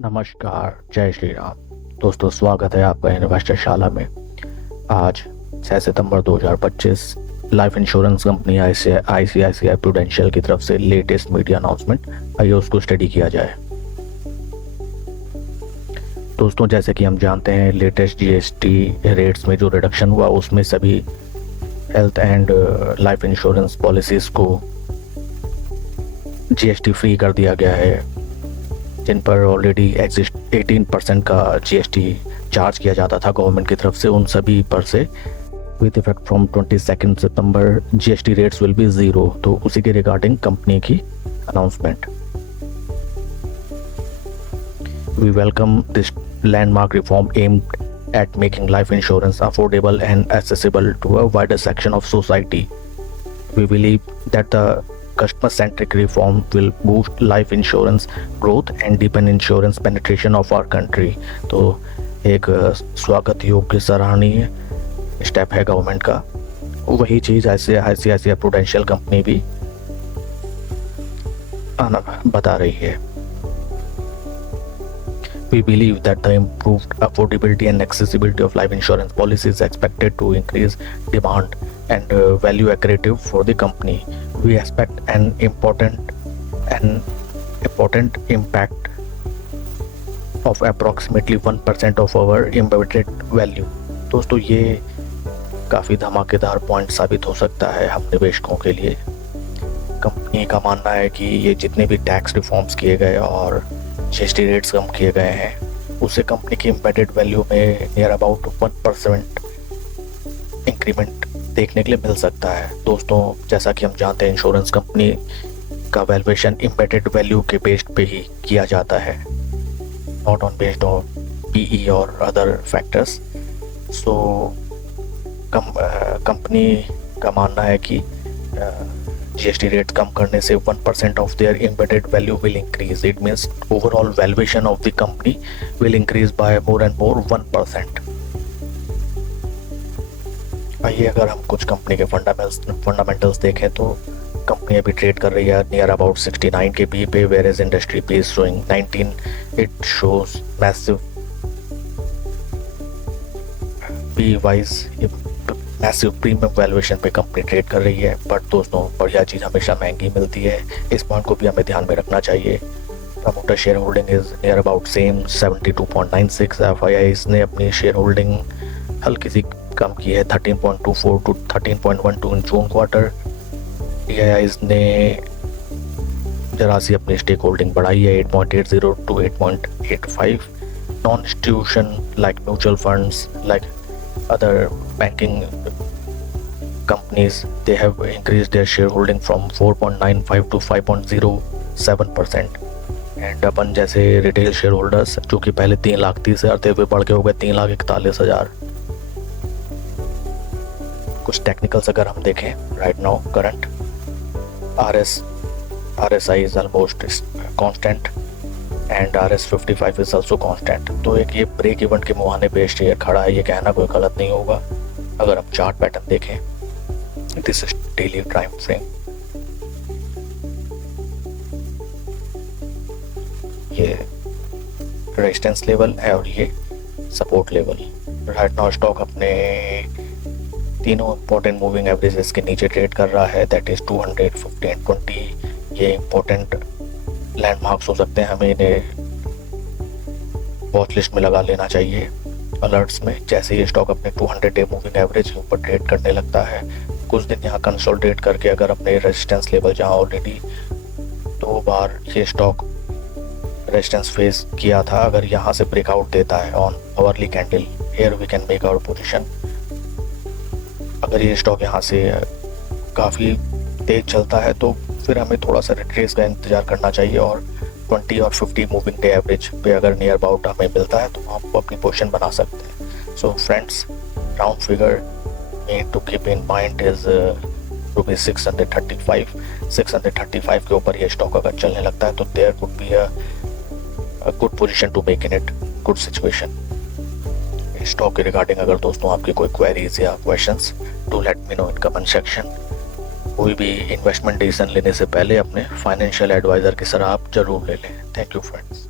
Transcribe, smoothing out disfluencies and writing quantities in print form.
नमस्कार, जय श्री राम। दोस्तों, स्वागत है आपका इन्वेस्टर शाला में। आज 6 सितंबर 2025 life insurance company ICICI prudential की तरफ से लेटेस्ट मीडिया अनाउंसमेंट, आइए उसको स्टडी किया जाए। दोस्तों, जैसे कि हम जानते हैं, लेटेस्ट जीएसटी रेट्स में जो रिडक्शन हुआ उसमें सभी health and life insurance policies को जीएसटी फ्री कर दिया गया है, जिन पर ऑलरेडी एग्जिस्ट 18% का जीएसटी चार्ज किया जाता था गवर्नमेंट की तरफ से। उन सभी पर से with effect from 22 September GST rates will be zero. तो उसी के रिगार्डिंग कंपनी की announcement. We welcome this landmark reform aimed at making life insurance affordable and accessible to a wider section of society. We believe that the customer-centric reform will boost life insurance growth and deepen insurance penetration of our country. तो एक स्वागत योग्य सराहनीय step है government का। वही चीज़ ऐसे ICICI prudential company भी बता रही है। We believe that the improved affordability and accessibility of life insurance policies is expected to increase demand and value accretive for the company. We expect an important impact of approximately 1% of our embedded value. दोस्तों, ये काफ़ी धमाकेदार point साबित हो सकता है हम निवेशकों के लिए। कंपनी का मानना है कि ये जितने भी टैक्स रिफॉर्म्स किए गए और जीएसटी रेट्स कम किए गए हैं, उससे कंपनी की एम्बेडेड वैल्यू में नियर अबाउट 1% इंक्रीमेंट देखने के लिए मिल सकता है। दोस्तों, जैसा कि हम जानते हैं, इंश्योरेंस कंपनी का वैल्यूएशन एम्बेडेड वैल्यू के बेस्ड पे ही किया जाता है, not on based on PE और अदर फैक्टर्स। सो कंपनी का मानना है कि जीएसटी रेट कम करने से 1% of their embedded value will increase. It means overall valuation of the company will increase by more and more 1%। आइए अगर हम कुछ कंपनी के फंडामेंटल्स देखें तो कंपनी अभी ट्रेड कर रही है नियर अबाउट 69 के पी पे, whereas industry PE is showing 19। It shows massive PE wise massive premium valuation पे कंपनी ट्रेड कर रही है। बट दोस्तों, बढ़िया चीज़ हमेशा महंगी मिलती है, इस पॉइंट को भी हमें ध्यान में रखना चाहिए। Promoter share holding is near about same 72.96। FIIs ने अपनी शेयर होल्डिंग हल्की सी कम की है 13.24 to 13.12 in June quarter. DIIs ने जरा सी अपनी स्टेक होल्डिंग बढ़ाई है 8.80 to 8.85। Non institution like mutual funds like other banking companies, they have increased their shareholding from 4.95 to 5.07%। And अपन जैसे रिटेल शेयर होल्डर्स जो कि पहले 3,30,000 थे, वे बढ़ के हो गए 3,41,000। कुछ टेक्निकल्स अगर हम देखें, right now current RSI is almost constant and RS55 is also constant. तो एक ये ब्रेक इवन के मुहाने पे शेयर खड़ा है, ये कहना कोई गलत नहीं होगा। अगर हम चार्ट पैटर्न देखें, this is daily time frame, ये रेजिस्टेंस लेवल है और ये support level. Right now stock अपने तीनों इंपॉर्टेंट मूविंग एवरेजेस के नीचे ट्रेड कर रहा है, दैट इज 200, 50 एंड 20। ये इंपॉर्टेंट लैंडमार्क्स हो सकते हैं, हमें इन्हें वॉच लिस्ट में लगा लेना चाहिए अलर्ट्स में। जैसे ये स्टॉक अपने 200 डे मूविंग एवरेज के ऊपर ट्रेड करने लगता है, कुछ दिन यहाँ कंसोलिडेट करके अगर अपने रेजिस्टेंस लेवल जहाँ ऑलरेडी 2 बार ये स्टॉक रेजिस्टेंस फेस किया था, अगर यहाँ से ब्रेकआउट देता है on hourly candle, here we can make our position. अगर ये स्टॉक यहाँ से काफ़ी तेज चलता है तो फिर हमें थोड़ा सा रिट्रेस का इंतजार करना चाहिए, और 20 और 50 मूविंग डे एवरेज पे अगर नियर अबाउट हमें मिलता है तो हम अपनी पोजीशन बना सकते हैं। So friends, round figure need to keep in mind is rupees 635 के ऊपर ये स्टॉक अगर चलने लगता है तो there could be a good position to make in it good situation. Stock के रिगार्डिंग अगर दोस्तों आपकी कोई क्वेरीज या questions, do let me know in comment section. कोई भी इन्वेस्टमेंट डिसीजन लेने से पहले अपने फाइनेंशियल एडवाइज़र की सलाह आप जरूर ले लें। Thank you friends.